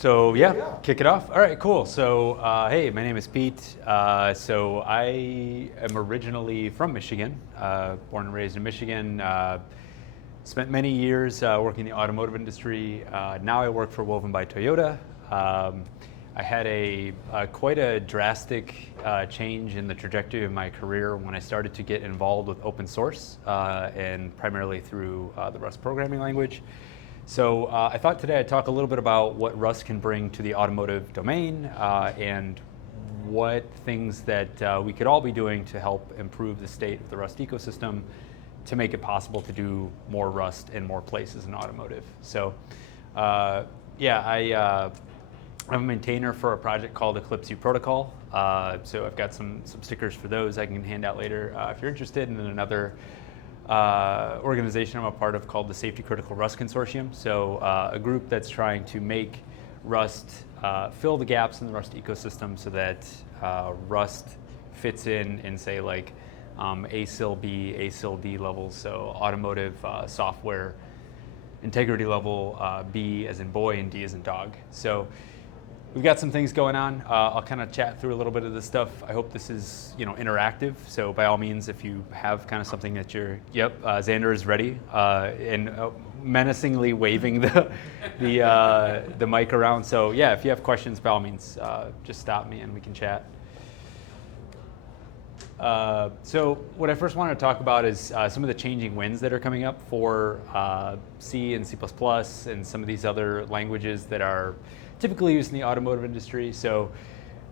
So yeah, kick it off. All right, cool. So hey, my name is Pete. So I am originally from Michigan, born and raised in Michigan. Spent many years working in the automotive industry. Now I work for Woven by Toyota. I had quite a drastic change in the trajectory of my career when I started to get involved with open source, and primarily through the Rust programming language. So I thought today I'd talk a little bit about what Rust can bring to the automotive domain and what things that we could all be doing to help improve the state of the Rust ecosystem to make it possible to do more Rust in more places in automotive. So I'm a maintainer for a project called Eclipse uProtocol. So I've got some stickers for those I can hand out later if you're interested. And then another organization I'm a part of called the Safety Critical Rust Consortium. So a group that's trying to make Rust fill the gaps in the Rust ecosystem so that Rust fits in say like ASIL B, ASIL D levels, so automotive software integrity level B as in boy and D as in dog. So we've got some things going on. I'll kind of chat through a little bit of this stuff. I hope this is interactive. So by all means, if you have kind of something that Xander is ready and menacingly waving the mic around. So yeah, if you have questions, by all means, just stop me and we can chat. So what I first wanted to talk about is some of the changing winds that are coming up for C and C++ and some of these other languages that are typically used in the automotive industry. So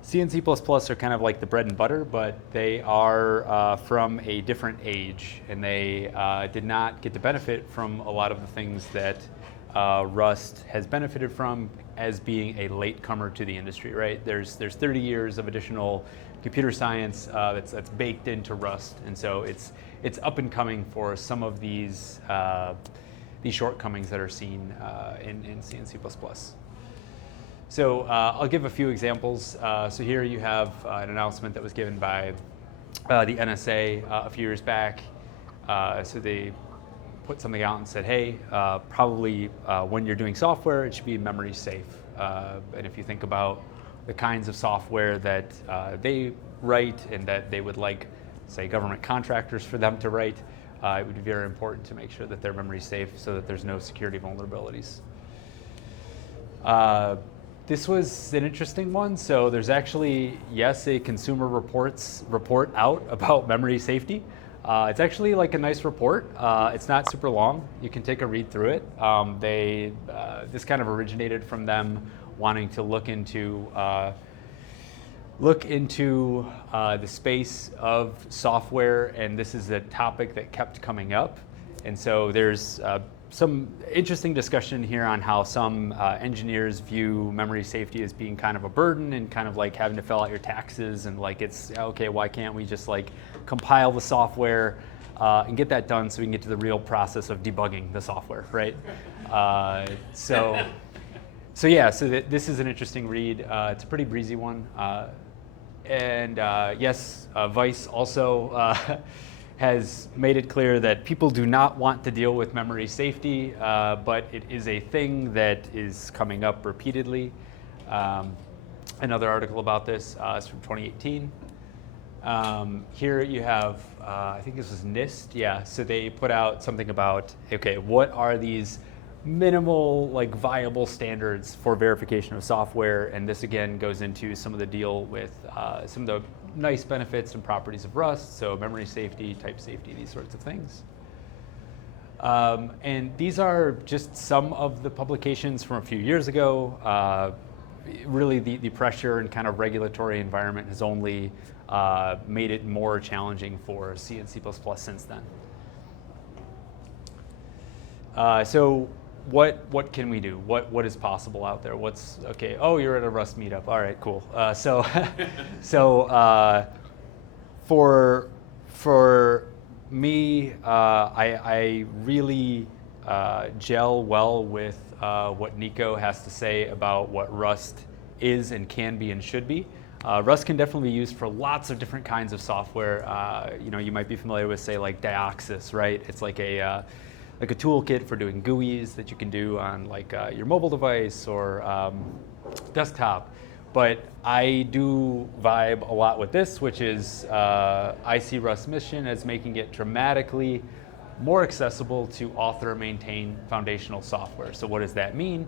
C and C++ are kind of like the bread and butter, but they are from a different age, and they did not get to benefit from a lot of the things that Rust has benefited from as being a latecomer to the industry, right? There's 30 years of additional computer science that's baked into Rust, and so it's up and coming for some of these shortcomings that are seen in C and C++. So I'll give a few examples. So here you have an announcement that was given by the NSA a few years back. So they put something out and said, hey, probably when you're doing software, it should be memory safe. And if you think about the kinds of software that they write and that they would like, say, government contractors for them to write, it would be very important to make sure that their memory is safe so that there's no security vulnerabilities. This was an interesting one. So there's actually, yes, a Consumer Reports report out about memory safety. It's actually like a nice report. It's not super long. You can take a read through it. This kind of originated from them wanting to look into the space of software, and this is a topic that kept coming up. And so there's some interesting discussion here on how some engineers view memory safety as being kind of a burden and kind of like having to fill out your taxes, and like it's okay, why can't we just like compile the software and get that done so we can get to the real process of debugging the software, right? So this is an interesting read. It's a pretty breezy one. Yes, Vice also has made it clear that people do not want to deal with memory safety, but it is a thing that is coming up repeatedly. Another article about this is from 2018. Here you have, I think this was NIST, yeah, so they put out something about, okay, what are these minimal, like viable standards for verification of software, and this again goes into some of the deal with some of the nice benefits and properties of Rust, so memory safety, type safety, these sorts of things. And these are just some of the publications from a few years ago. Really the pressure and kind of regulatory environment has only made it more challenging for C and C++ since then. So what can we do? What is possible out there? What's okay? Oh, you're at a Rust meetup. All right, cool. For me, I really gel well with what Nico has to say about what Rust is and can be and should be. Rust can definitely be used for lots of different kinds of software. You might be familiar with, say, like Dioxis, right? It's like like a toolkit for doing GUIs that you can do on like your mobile device or desktop. But I do vibe a lot with this, which is I see Rust's mission as making it dramatically more accessible to author and maintain foundational software. So what does that mean?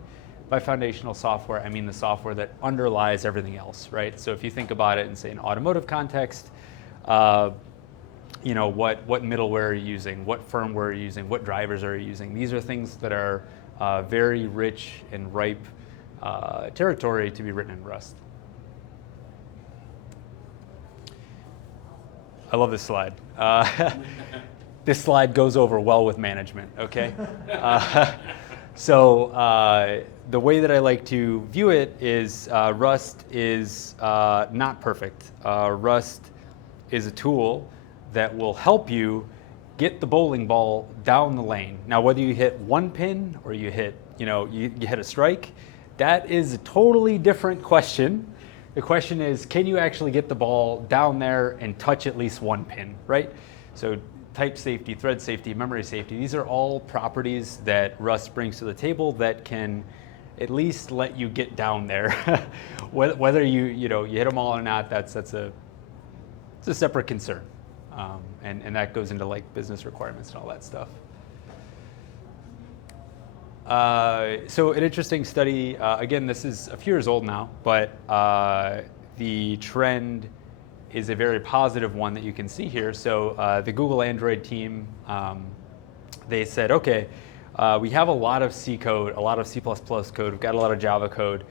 By foundational software, I mean the software that underlies everything else, right? So if you think about it in, say, an automotive context, you know, what middleware are you using, what firmware are you using, what drivers are you using? These are things that are very rich and ripe territory to be written in Rust. I love this slide. This slide goes over well with management, okay? So the way that I like to view it is Rust is not perfect. Rust is a tool that will help you get the bowling ball down the lane. Now, whether you hit one pin or you hit, you hit a strike, that is a totally different question. The question is, can you actually get the ball down there and touch at least one pin, right? So type safety, thread safety, memory safety, these are all properties that Rust brings to the table that can at least let you get down there. Whether you hit them all or not, it's a separate concern. And that goes into like business requirements and all that stuff. So an interesting study, again, this is a few years old now, but the trend is a very positive one that you can see here. So the Google Android team, they said, okay, we have a lot of C code, a lot of C++ code, we've got a lot of Java code.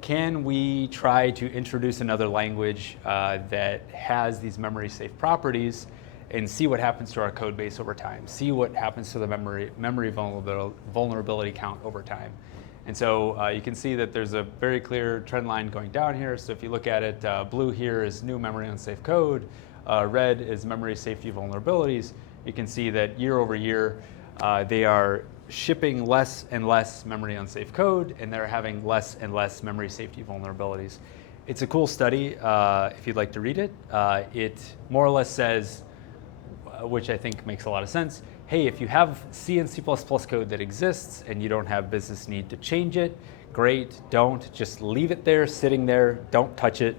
Can we try to introduce another language that has these memory safe properties and see what happens to our code base over time, see what happens to the memory vulnerability count over time. And so you can see that there's a very clear trend line going down here. So if you look at it, blue here is new memory unsafe code, red is memory safety vulnerabilities. You can see that year over year, they are shipping less and less memory unsafe code, and they're having less and less memory safety vulnerabilities. It's a cool study if you'd like to read it. It more or less says, which I think makes a lot of sense, hey, if you have C and C++ code that exists and you don't have business need to change it, great, don't. Just leave it there, sitting there, don't touch it,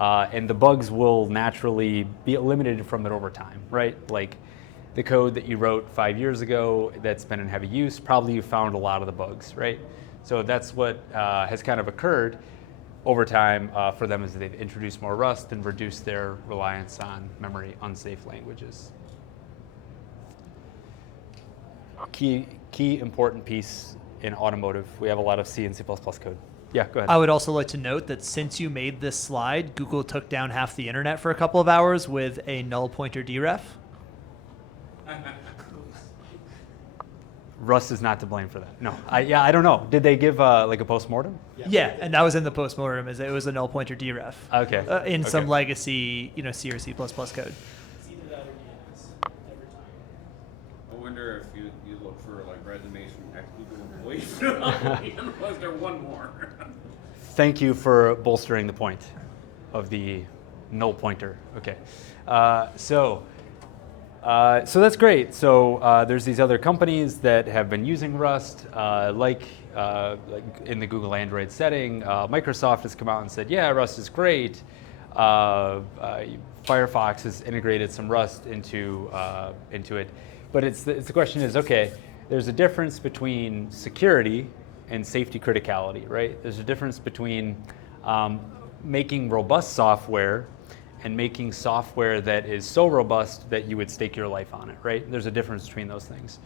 and the bugs will naturally be eliminated from it over time, right? Like the code that you wrote 5 years ago that's been in heavy use, probably you found a lot of the bugs, right? So that's what has kind of occurred over time for them as they've introduced more Rust and reduced their reliance on memory unsafe languages. Key important piece in automotive. We have a lot of C and C++ code. Yeah, go ahead. I would also like to note that since you made this slide, Google took down half the internet for a couple of hours with a null pointer deref. Rust is not to blame for that. No, I don't know. Did they give like a postmortem? Yeah, and that was in the postmortem. As it was a null pointer deref. Okay. In some legacy, C or C++ code. I wonder if you look for like resumes from ex-Google employees. Was there one more? Thank you for bolstering the point of the null pointer. Okay, so that's great. So there's these other companies that have been using Rust, like in the Google Android setting. Microsoft has come out and said, yeah, Rust is great. Firefox has integrated some Rust into it. But the question is, okay, there's a difference between security and safety criticality, right? There's a difference between making robust software and making software that is so robust that you would stake your life on it, right? There's a difference between those things.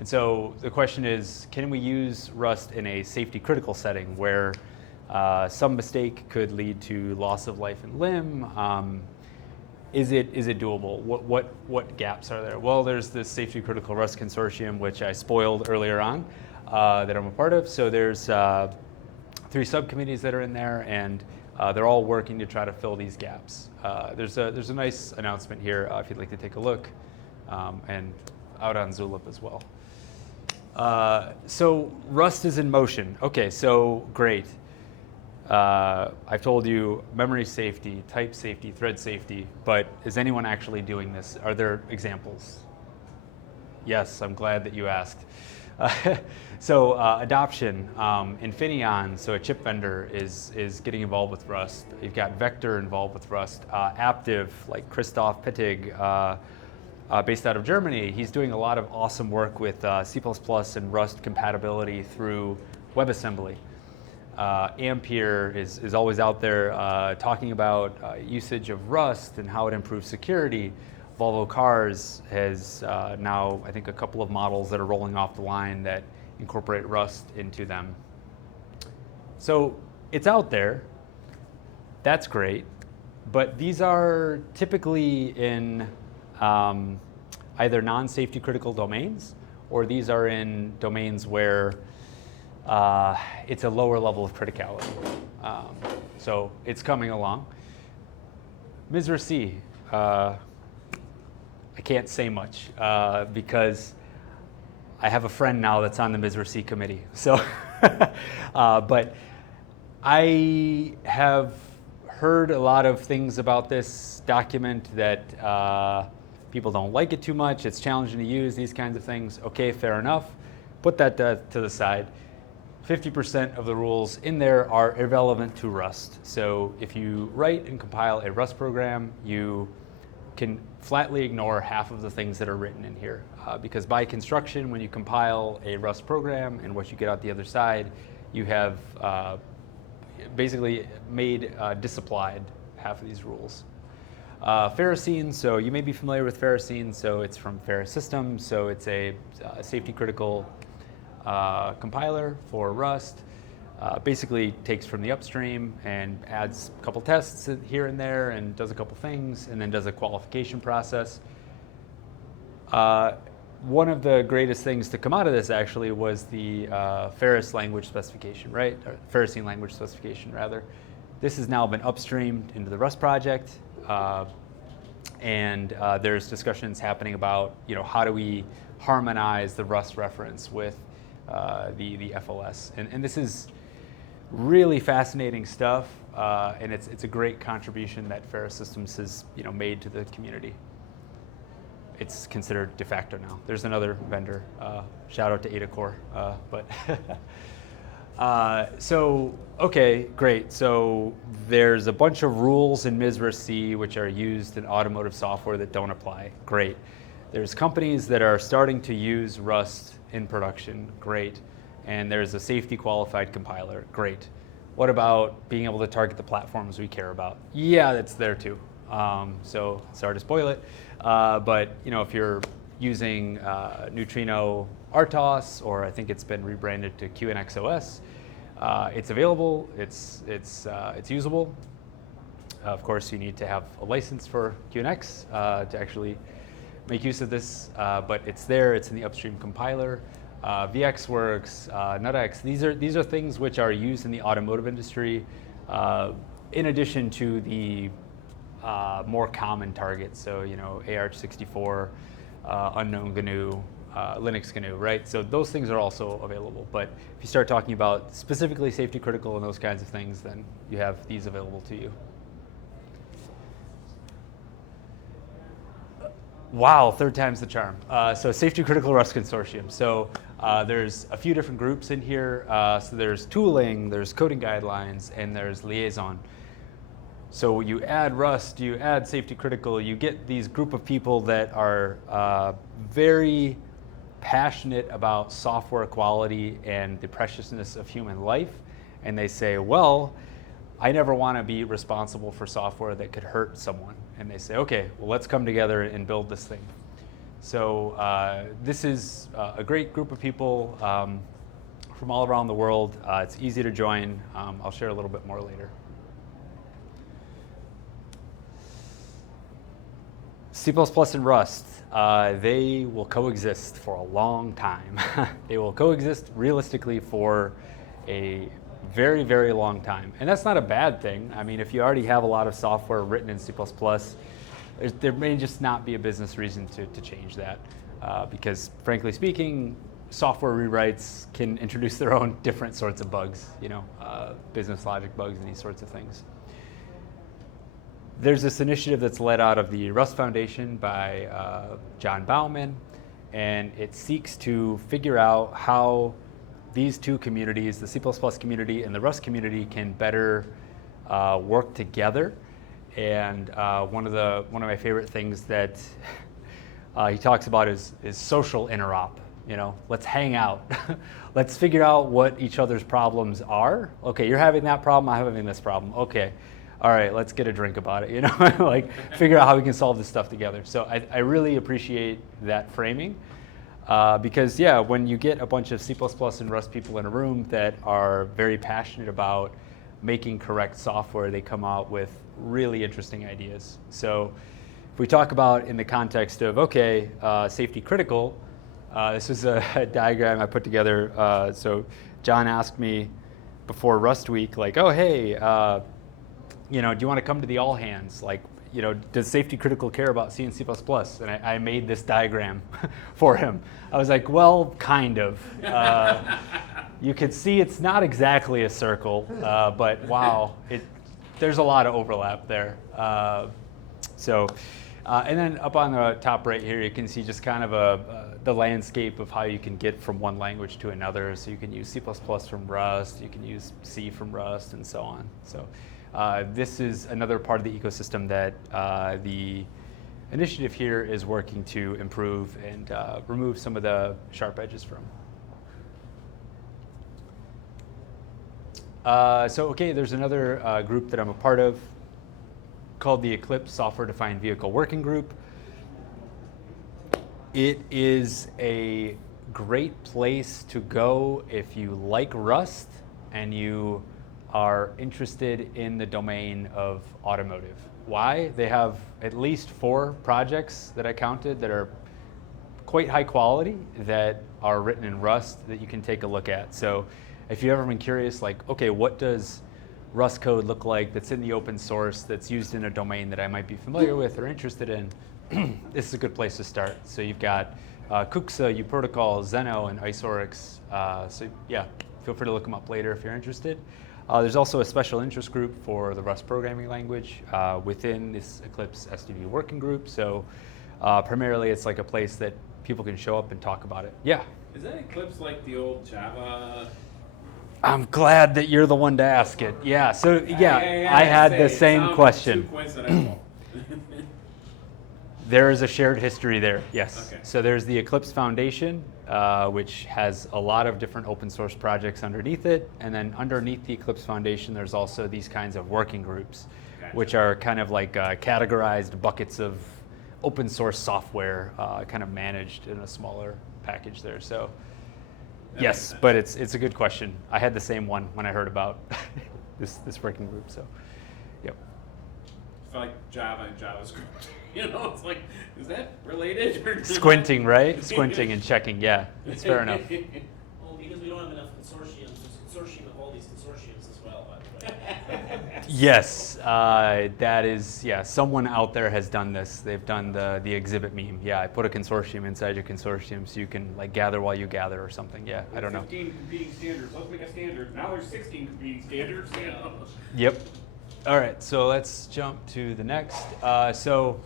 And so the question is, can we use Rust in a safety critical setting where some mistake could lead to loss of life and limb? Is it doable? What gaps are there? Well, there's this Safety Critical Rust Consortium, which I spoiled earlier on, that I'm a part of. So there's 3 subcommittees that are in there, and they're all working to try to fill these gaps. There's a nice announcement here if you'd like to take a look, and out on Zulip as well. So Rust is in motion. Okay, so great. I've told you memory safety, type safety, thread safety, but is anyone actually doing this? Are there examples? Yes, I'm glad that you asked. So adoption, Infineon, so a chip vendor, is getting involved with Rust. You've got Vector involved with Rust. Aptiv, like Christoph Pittig, based out of Germany, he's doing a lot of awesome work with C++ and Rust compatibility through WebAssembly. Ampere is always out there talking about usage of Rust and how it improves security. Volvo Cars has now, I think, a couple of models that are rolling off the line that incorporate Rust into them. So it's out there. That's great. But these are typically in either non-safety critical domains, or these are in domains where it's a lower level of criticality. So it's coming along. MISRA C. I can't say much because I have a friend now that's on the MISRA C committee. So, but I have heard a lot of things about this document that people don't like it too much. It's challenging to use, these kinds of things. Okay, fair enough. Put that to the side. 50% of the rules in there are irrelevant to Rust. So if you write and compile a Rust program, you can flatly ignore half of the things that are written in here. Because by construction, when you compile a Rust program and what you get out the other side, you have basically made disapplied half of these rules. Ferrocene, so you may be familiar with Ferrocene, so it's from Ferrous Systems, so it's a safety critical compiler for Rust. Basically takes from the upstream and adds a couple tests here and there and does a couple things and then does a qualification process. One of the greatest things to come out of this actually was the Ferrous language specification, right? Or Ferrocene language specification, rather. This has now been upstreamed into the Rust project, and there's discussions happening about, how do we harmonize the Rust reference with the FLS, and this is really fascinating stuff, and it's a great contribution that Ferrous Systems has made to the community. It's considered de facto now. There's another vendor. Shout out to Adacore, but so okay, great. So there's a bunch of rules in MISRA C which are used in automotive software that don't apply. Great. There's companies that are starting to use Rust in production. Great. And there's a safety qualified compiler. Great. What about being able to target the platforms we care about? Yeah, that's there too. So sorry to spoil it, but if you're using Neutrino RTOS, or I think it's been rebranded to QNX OS, it's available. It's usable. Of course, you need to have a license for QNX to actually make use of this, but it's there. It's in the upstream compiler. VxWorks, NutX. These are things which are used in the automotive industry, in addition to the more common targets. So ARch64, unknown GNU, Linux GNU, right? So those things are also available. But if you start talking about specifically safety critical and those kinds of things, then you have these available to you. Wow, third time's the charm. So Safety Critical Rust Consortium. So there's a few different groups in here. So there's tooling, there's coding guidelines, and there's liaison. So you add Rust, you add Safety Critical, you get these group of people that are very passionate about software quality and the preciousness of human life. And they say, well, I never want to be responsible for software that could hurt someone. And they say, okay, well, let's come together and build this thing. So this is a great group of people from all around the world. It's easy to join. I'll share a little bit more later. C++ and Rust, they will coexist for a long time. They will coexist realistically for a very, very long time. And that's not a bad thing. I mean, if you already have a lot of software written in C++, there may just not be a business reason to change that. Because frankly speaking, software rewrites can introduce their own different sorts of bugs, business logic bugs and these sorts of things. There's this initiative that's led out of the Rust Foundation by John Bauman, and it seeks to figure out how these two communities, the C++ community and the Rust community, can better work together. And one of my favorite things that he talks about is social interop. You know, let's hang out. Let's figure out what each other's problems are. Okay, you're having that problem, I'm having this problem. Okay, all right, let's get a drink about it. You know, like figure out how we can solve this stuff together. So I really appreciate that framing because yeah, when you get a bunch of C++ and Rust people in a room that are very passionate about making correct software, they come out with really interesting ideas. So if we talk about in the context of, okay, safety critical, this was a diagram I put together. So John asked me before Rust Week, like, oh, hey, you know, do you want to come to the all hands? Like, you know, does safety critical care about C and C++? And I made this diagram for him. I was like, well, kind of. You could see it's not exactly a circle, but wow, there's a lot of overlap there. And then up on the top right here, you can see just kind of the landscape of how you can get from one language to another. So you can use C++ from Rust, you can use C from Rust, and so on. So this is another part of the ecosystem that the initiative here is working to improve and remove some of the sharp edges from. Okay, there's another group that I'm a part of called the Eclipse Software Defined Vehicle Working Group. It is a great place to go if you like Rust and you are interested in the domain of automotive. Why? They have at least 4 projects that I counted that are quite high quality that are written in Rust that you can take a look at. So if you've ever been curious, like, okay, what does Rust code look like that's in the open source that's used in a domain that I might be familiar with or interested in, this is a good place to start. So you've got Kuxa, uProtocol, Zeno, and Isorix. So yeah, feel free to look them up later if you're interested. There's also a special interest group for the Rust programming language within this Eclipse SDV working group. So primarily it's like a place that people can show up and talk about it. Yeah? Is that Eclipse like the old Java? I'm glad that you're the one to ask it. Yeah, so yeah, I had the same question. Too coincidental. There is a shared history there, yes. Okay. So there's the Eclipse Foundation, which has a lot of different open source projects underneath it. And then underneath the Eclipse Foundation, there's also these kinds of working groups, Gotcha. which are kind of like categorized buckets of open source software kind of managed in a smaller package there. So yes, but it's a good question. I had the same one when I heard about this working group, so yep. It's like Java and JavaScript. You know, it's like, is that related? Or Squinting, right? Squinting and checking, yeah, that's fair enough. Well, because we don't have enough consortiums, there's a consortium of all these consortiums as well, by the way. Yes, that is, yeah, someone out there has done this. They've done the exhibit meme. Yeah, I put a consortium inside your consortium so you can like gather while you gather or something. Yeah, I don't know. 15 competing standards. Let's make a standard. Now there's 16 competing standards. You know? Yep. All right, so let's jump to the next. So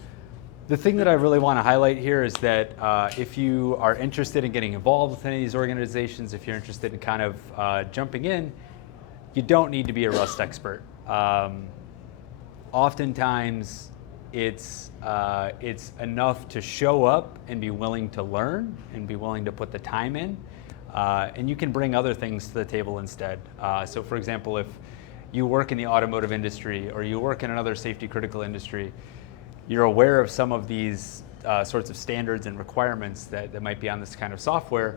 the thing that I really want to highlight here is that if you are interested in getting involved with any of these organizations, if you're interested in kind of jumping in, you don't need to be a Rust expert. Oftentimes, it's enough to show up and be willing to learn and be willing to put the time in, and you can bring other things to the table instead. So for example, if you work in the automotive industry or you work in another safety critical industry, you're aware of some of these sorts of standards and requirements that might be on this kind of software.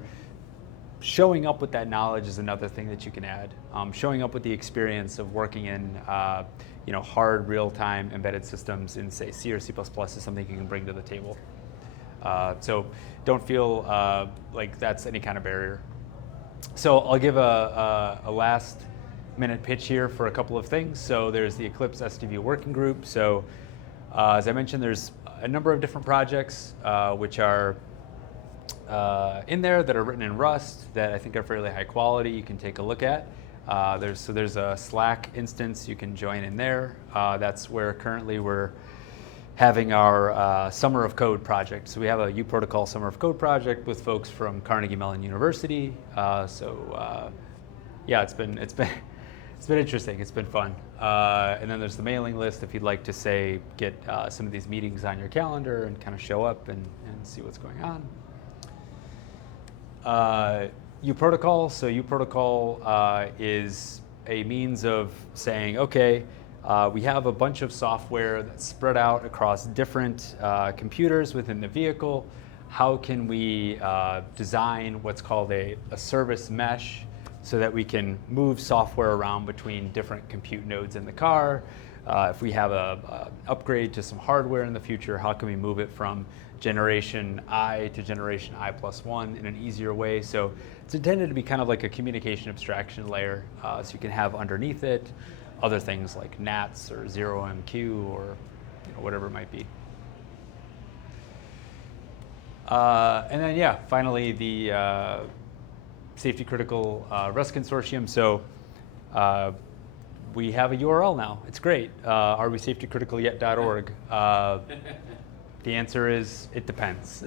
Showing up with that knowledge is another thing that you can add. Showing up with the experience of working in hard real-time embedded systems in, say, C or C++ is something you can bring to the table. So don't feel like that's any kind of barrier. So I'll give a last minute pitch here for a couple of things. So there's the Eclipse SDV working group. So as I mentioned, there's a number of different projects which are in there that are written in Rust that I think are fairly high quality. You can take a look at. There's a Slack instance you can join in there. That's where currently we're having our Summer of Code project. So we have a uProtocol Summer of Code project with folks from Carnegie Mellon University. Yeah, it's been interesting. It's been fun. And then there's the mailing list if you'd like to get some of these meetings on your calendar and kind of show up and see what's going on. uProtocol. So uProtocol is a means of saying, okay, we have a bunch of software that's spread out across different computers within the vehicle. How can we design what's called a service mesh so that we can move software around between different compute nodes in the car? If we have an upgrade to some hardware in the future, how can we move it from generation I to generation I+1 in an easier way? So it's intended to be kind of like a communication abstraction layer, so you can have underneath it other things like NATs or 0MQ or whatever it might be. And then, yeah, finally the Safety Critical Rust Consortium. So we have a URL now. It's great. arewesafetycriticalyet.org. The answer is it depends.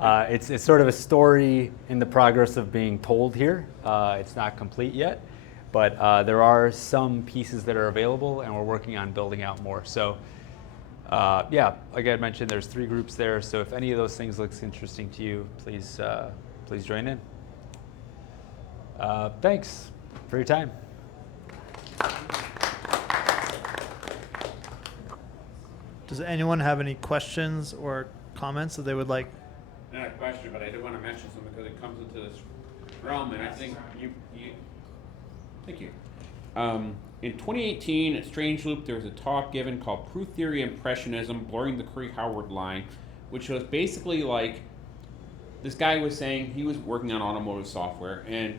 It's sort of a story in the progress of being told here. It's not complete yet, but there are some pieces that are available, and we're working on building out more. So yeah, like I mentioned, there's 3 groups there. So if any of those things looks interesting to you, please join in. Thanks for your time. Does anyone have any questions or comments that they would like? Not a question, but I did want to mention something because it comes into this realm, and I think you thank you. In 2018 at Strange Loop, there was a talk given called Proof Theory Impressionism, Blurring the Curry-Howard Line, which was basically like, this guy was saying he was working on automotive software, and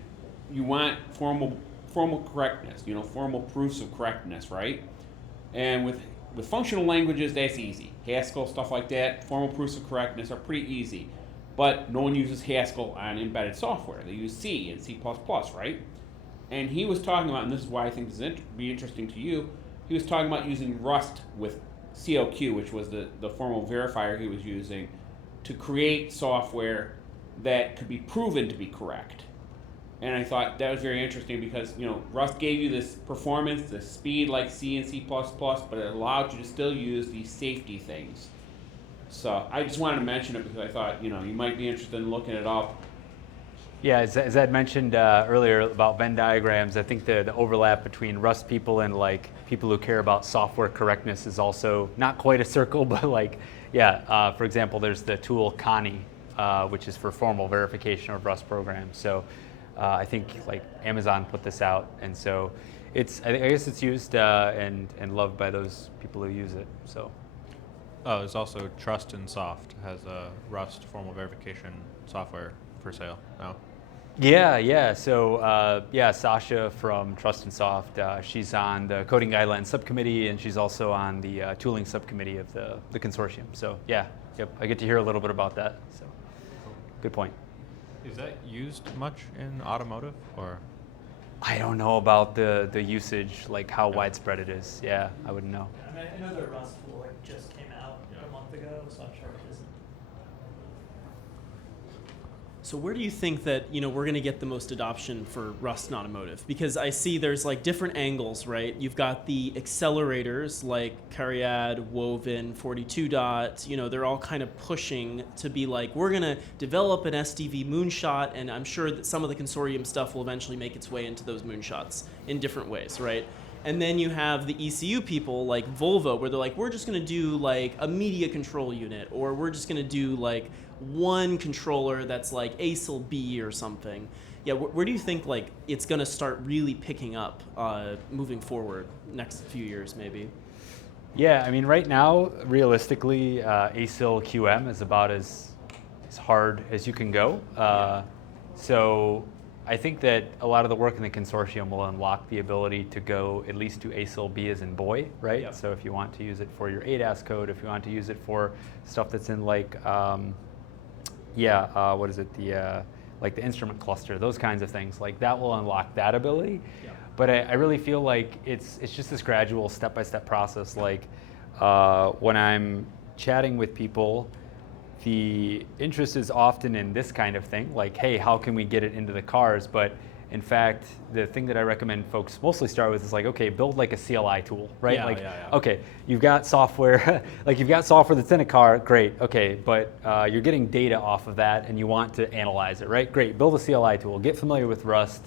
you want formal correctness, formal proofs of correctness, right? And with functional languages, that's easy. Haskell, stuff like that, formal proofs of correctness are pretty easy. But no one uses Haskell on embedded software. They use C and C++, right? And he was talking about, and this is why I think this would be interesting to you, he was talking about using Rust with CLQ, which was the formal verifier he was using, to create software that could be proven to be correct. And I thought that was very interesting because, Rust gave you this performance, this speed like C and C++, but it allowed you to still use these safety things. So I just wanted to mention it because I thought, you might be interested in looking it up. Yeah, as I mentioned earlier about Venn diagrams, I think the overlap between Rust people and people who care about software correctness is also not quite a circle, but for example, there's the tool Connie, which is for formal verification of Rust programs. So I think Amazon put this out, and so I guess it's used and loved by those people who use it. So. Oh, there's also Trust and Soft has a Rust formal verification software for sale now. Yeah. So Sasha from Trust and Soft, she's on the coding guidelines subcommittee, and she's also on the tooling subcommittee of the consortium. So yep, I get to hear a little bit about that. So good point. Is that used much in automotive, or? I don't know about the usage, how widespread it is. Yeah, I wouldn't know. I know the Rust tool just came out a month ago, so I'm sure it isn't. So where do you think that we're going to get the most adoption for Rust in automotive? Because I see there's different angles, right? You've got the accelerators like Cariad, Woven, 42 Dot. They're all kind of pushing to be we're going to develop an SDV moonshot, and I'm sure that some of the consortium stuff will eventually make its way into those moonshots in different ways, right? And then you have the ECU people like Volvo, where they're we're just going to do a media control unit, or we're just going to do one controller that's ASIL B or something. Yeah, where do you think it's going to start really picking up moving forward next few years maybe? Yeah, I mean right now, realistically, ASIL QM is about as hard as you can go. So I think that a lot of the work in the consortium will unlock the ability to go at least to ASIL B as in boy, right? Yep. So if you want to use it for your ADAS code, if you want to use it for stuff that's in what is it, the instrument cluster, those kinds of things, that will unlock that ability. Yep. But I really feel it's just this gradual step-by-step process. when I'm chatting with people, the interest is often in this kind of thing, like, hey, how can we get it into the cars? But in fact, the thing that I recommend folks mostly start with is like, okay, build like a CLI tool, right? Yeah, like, yeah. okay, you've got software, like you've got software that's in a car, great, okay, but you're getting data off of that and you want to analyze it, right? Great, build a CLI tool, get familiar with Rust.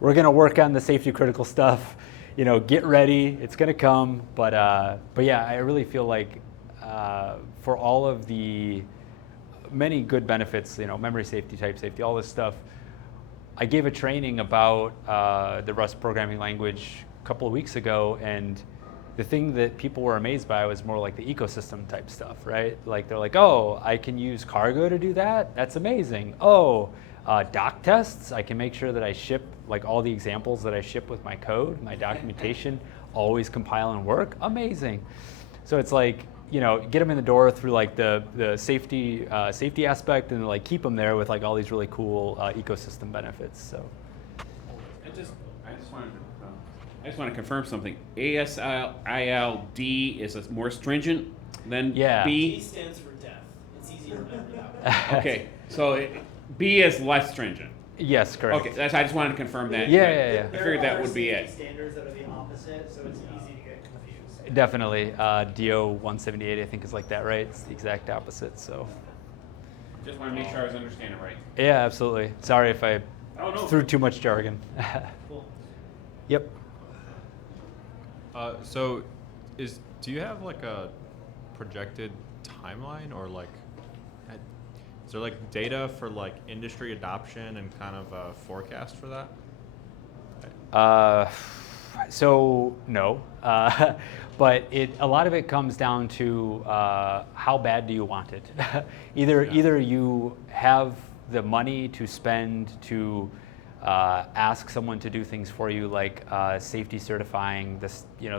We're gonna work on the safety critical stuff, get ready, it's gonna come. But yeah, I really feel like for all of the many good benefits, memory safety, type safety, all this stuff, I gave a training about the Rust programming language a couple of weeks ago, and the thing that people were amazed by was more like the ecosystem type stuff, right? Like they're like, oh, I can use cargo to do that? That's amazing. Oh, doc tests, I can make sure that I ship like all the examples that I ship with my code, my documentation, always compile and work, amazing. So it's like, get them in the door through like the safety aspect, and like keep them there with like all these really cool ecosystem benefits. So I just want to confirm something. ASILD is more stringent than Yeah. D B. stands for death. It's easy to remember that one. Okay, so B is less stringent. yes, correct. Okay, I just wanted to confirm that. Yeah. I figured that would be it. Standards that are the opposite, so it's easy to get confused. Definitely. DO 178, I think, is like that, right? It's the exact opposite. So Just want to make sure I was understanding right. yeah, absolutely. Sorry if I Oh, no. threw too much jargon. Cool. Yep. So, do you have like a projected timeline, or like, is there like data for like industry adoption and kind of a forecast for that? So no, but a lot of it comes down to how bad do you want it. Either you have the money to spend to ask someone to do things for you, like safety certifying the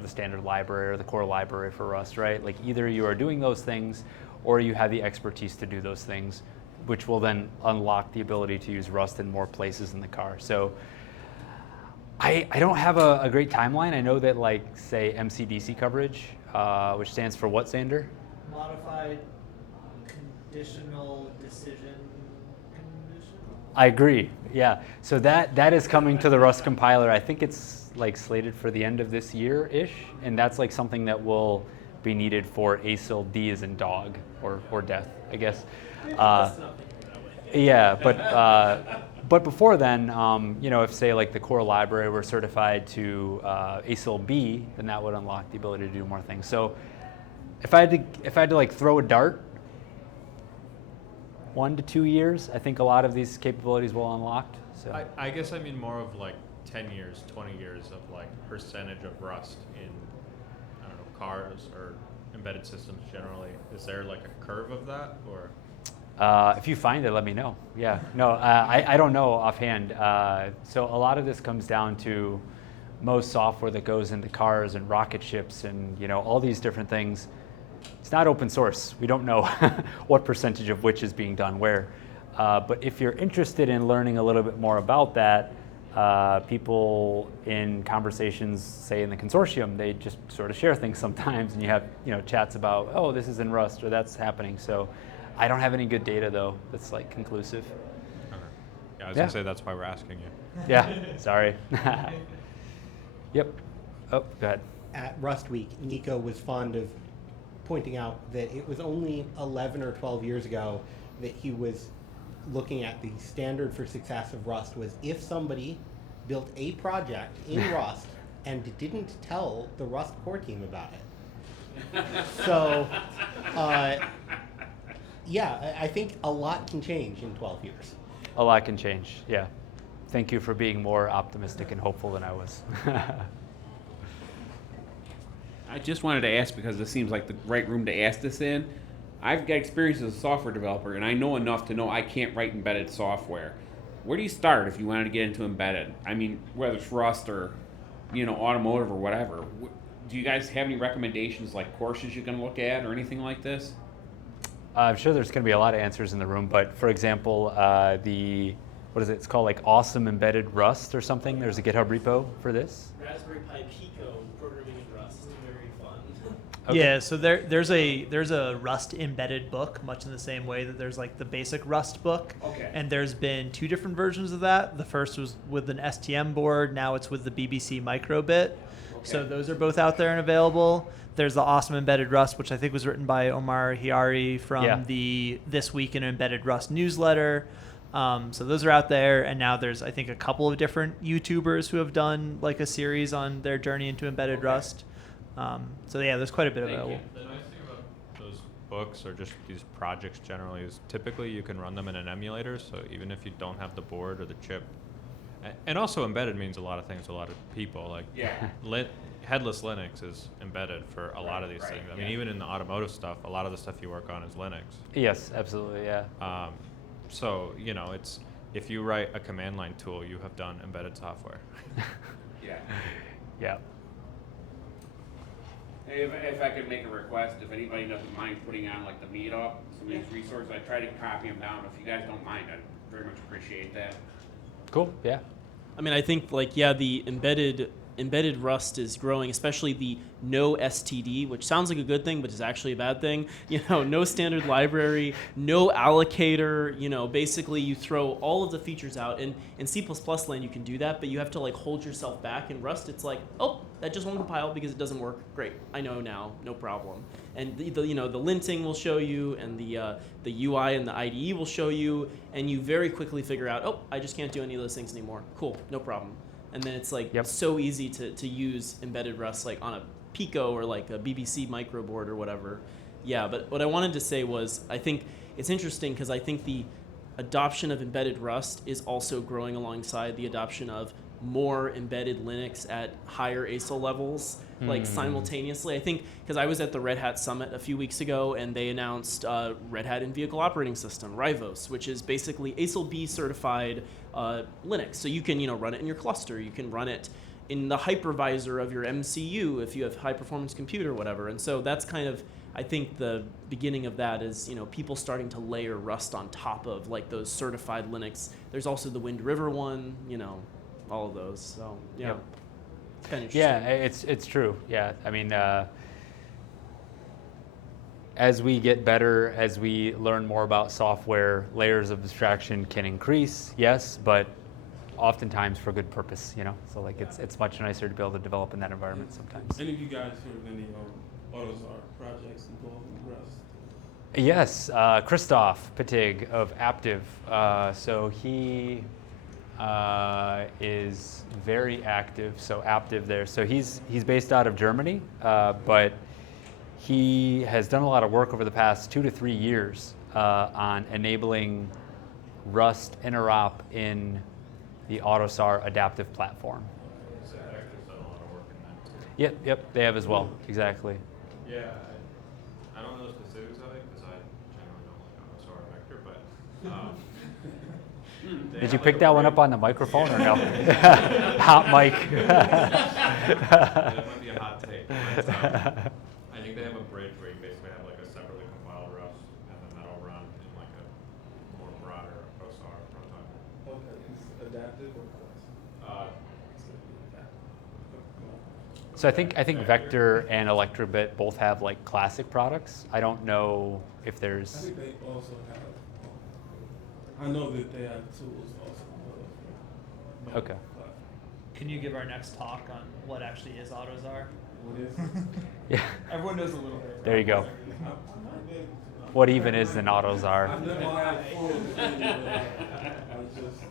standard library or the core library for Rust, right? Like either you are doing those things, or you have the expertise to do those things, which will then unlock the ability to use Rust in more places in the car. So I don't have a great timeline. I know that, like, say, MCDC coverage, which stands for what, Xander? Modified conditional decision condition? I agree, yeah. So that is coming to the Rust compiler. I think it's like slated for the end of this year-ish, and that's like something that will be needed for ASIL D as in dog, or death, I guess. Yeah, but before then, if say like the core library were certified to ASIL B, then that would unlock the ability to do more things. So if I had to like throw a dart, 1 to 2 years, I think a lot of these capabilities will unlock. So I guess I mean more of like 10 years, 20 years of like percentage of Rust in, I don't know, cars or embedded systems generally. Is there like a curve of that, or? If you find it, let me know. Yeah, no, I don't know offhand. So a lot of this comes down to most software that goes into cars and rocket ships and all these different things. It's not open source. We don't know what percentage of which is being done where. But if you're interested in learning a little bit more about that, people in conversations, say in the consortium, they just sort of share things sometimes, and you have chats about, oh, this is in Rust or that's happening. So I don't have any good data though that's like conclusive. Okay. Yeah, I was gonna say that's why we're asking you. Yeah, sorry. Yep. Oh, go ahead. At Rust Week, Nico was fond of pointing out that it was only 11 or 12 years ago that he was looking at the standard for success of Rust was if somebody built a project in Rust and didn't tell the Rust core team about it. So, yeah, I think a lot can change in 12 years. A lot can change, yeah. Thank you for being more optimistic and hopeful than I was. I just wanted to ask, because this seems like the right room to ask this in. I've got experience as a software developer, and I know enough to know I can't write embedded software. Where do you start if you wanted to get into embedded? I mean, whether it's Rust or, automotive or whatever. Do you guys have any recommendations, like courses you can look at or anything like this? I'm sure there's going to be a lot of answers in the room, but for example, what is it? It's called like Awesome Embedded Rust or something. There's a GitHub repo for this. Raspberry Pi Pico programming in Rust is very fun. Okay. Yeah, so there's a Rust embedded book, much in the same way that there's like the basic Rust book. Okay. And there's been 2 different versions of that. The first was with an STM board. Now it's with the BBC microbit. So those are both out there and available. There's the awesome embedded Rust, which I think was written by Omar Hiari from the This Week in Embedded Rust newsletter. So those are out there, and now there's, I think, a couple of different YouTubers who have done like a series on their journey into embedded Rust. So yeah, there's quite a bit available. The nice thing about those books or just these projects generally is typically you can run them in an emulator, so even if you don't have the board or the chip. And also embedded means a lot of things to a lot of people. Like headless Linux is embedded for a lot of these things. I mean, even in the automotive stuff, a lot of the stuff you work on is Linux. Yes, absolutely, yeah. So, you know, it's if you write a command line tool, you have done embedded software. Yeah. Yeah. Hey, if I could make a request, if anybody doesn't mind putting on like the meetup, some of these resources, I try to copy them down. If you guys don't mind, I'd very much appreciate that. Cool, yeah. I mean, I think the embedded Rust is growing, especially the no STD, which sounds like a good thing, but is actually a bad thing. You know, no standard library, no allocator. You know, basically you throw all of the features out. And in C++ land, you can do that, but you have to like hold yourself back. In Rust, it's like, oh, that just won't compile because it doesn't work. Great, I know now, no problem. And the linting will show you, and the UI and the IDE will show you, and you very quickly figure out, oh, I just can't do any of those things anymore. Cool, no problem. And then it's like so easy to use embedded Rust like on a Pico or like a BBC microboard or whatever. Yeah, but what I wanted to say was I think it's interesting because I think the adoption of embedded Rust is also growing alongside the adoption of more embedded Linux at higher ASIL levels, like simultaneously. I think because I was at the Red Hat Summit a few weeks ago, and they announced Red Hat in-vehicle operating system, Rivos, which is basically ASIL B certified Linux. So you can run it in your cluster. You can run it in the hypervisor of your MCU if you have high performance compute or whatever. And so that's kind of, I think the beginning of that is, people starting to layer Rust on top of like those certified Linux. There's also the Wind River one, all of those. So yeah, it's kind of interesting. Yeah, it's true. Yeah, I mean, as we get better, as we learn more about software, layers of abstraction can increase. Yes, but oftentimes for good purpose. So like it's much nicer to be able to develop in that environment sometimes. Any of you guys heard of any AutoZar projects involving Rust? Yes, Christoph Pittig of Aptiv. So he is very active. So Aptiv there. So he's based out of Germany, but he has done a lot of work over the past 2 to 3 years on enabling Rust interop in the AutoSAR adaptive platform. So Vector's done a lot of work in that too. Yep, they have as well. Exactly. Yeah, I don't know the specifics of it because I generally don't like AutoSAR or Vector, but Did you pick that one up on the microphone or no? Hot mic. That might be a hot take. But, I think they have a bridge where you basically have like a separately compiled Rust, and then that'll run in like a more broader AutoSAR runtime. Okay, it's adaptive or class? So I think Vector and Electrobit both have like classic products. I don't know if I there's. think they also have. I know that they have tools also. But Okay. Can you give our next talk on what actually is AutoZar? What is? Yeah. Everyone knows a little bit. There you go. What even is an AutoZar? I've never had full opinion. I just.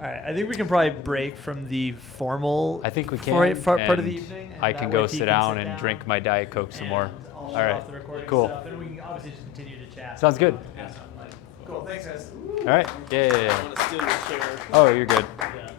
All right, I think we can probably break from the formal. I think we can. part of the and evening. And I that can way go Pete sit can down and drink my Diet Coke some more. All All right. Off the recording Cool. stuff, and we can obviously just continue to chat. Sounds good. Cool. Thanks, guys. All right. Yeah. I want to steal your chair. Oh, you're good. Yeah.